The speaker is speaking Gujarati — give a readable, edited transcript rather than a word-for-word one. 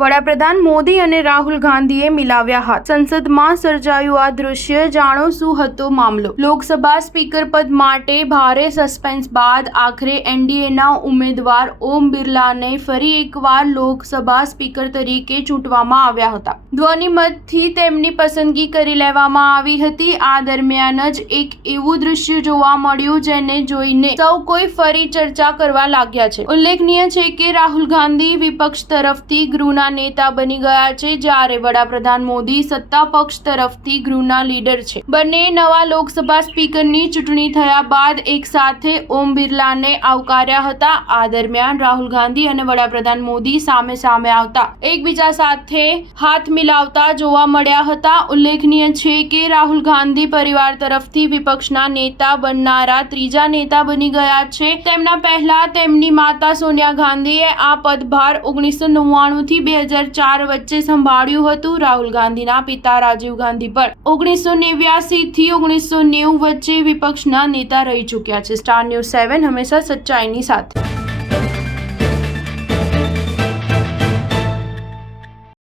વડાપ્રધાન મોદી અને રાહુલ ગાંધીએ મિલાવ્યા હાથ. સંસદમાં સર્જાયું આ દૃશ્ય. જાણો શું હતો મામલો. લોકસભા સ્પીકર પદ માટે ભારે સસ્પેન્સ બાદ આખરે એનડીએના ઉમેદવાર ઓમ બિરલાને ફરી એકવાર લોકસભા સ્પીકર તરીકે ચૂંટવામાં આવ્યા હતા. ધ્વનિમતથી તેમની પસંદગી કરી લેવામાં આવી હતી. આ દરમિયાન જ એક એવું દૃશ્ય જોવા મળ્યું જેને જોઈને સૌ કોઈ ફરી ચર્ચા કરવા લાગ્યા છે. ઉલ્લેખનીય છે કે રાહુલ ગાંધી વિપક્ષ તરફથી ગૃહના નેતા બની ગયા છે, જ્યારે વડાપ્રધાન મોદી સત્તા પક્ષ તરફથી ગૃહના લીડર છે. બંને નવા લોકસભા સ્પીકરની ચૂંટણી થયા બાદ એક સાથે ઓમ બિરલાને આવકાર્યા હતા. આ દરમિયાન રાહુલ ગાંધી અને વડાપ્રધાન મોદી સામે સામે આવતા એકબીજા સાથે હાથ મિલાવતા જોવા મળ્યા હતા. ઉલ્લેખનીય છે કે રાહુલ ગાંધી પરિવાર તરફથી વિપક્ષના નેતા બનનારા ત્રીજા નેતા બની ગયા છે. તેમના પહેલા તેમની માતા સોનિયા ગાંધીએ આ પદભાર 1999 થી 2004 વચ્ચે સંભાળ્યું હતું. રાહુલ ગાંધીના પિતા રાજીવ ગાંધી પણ 1989 થી 1990 વચ્ચે વિપક્ષના નેતા રહી ચૂક્યા છે. સ્ટાર ન્યૂઝ 7 હંમેશા સચ્ચાઈની સાથે.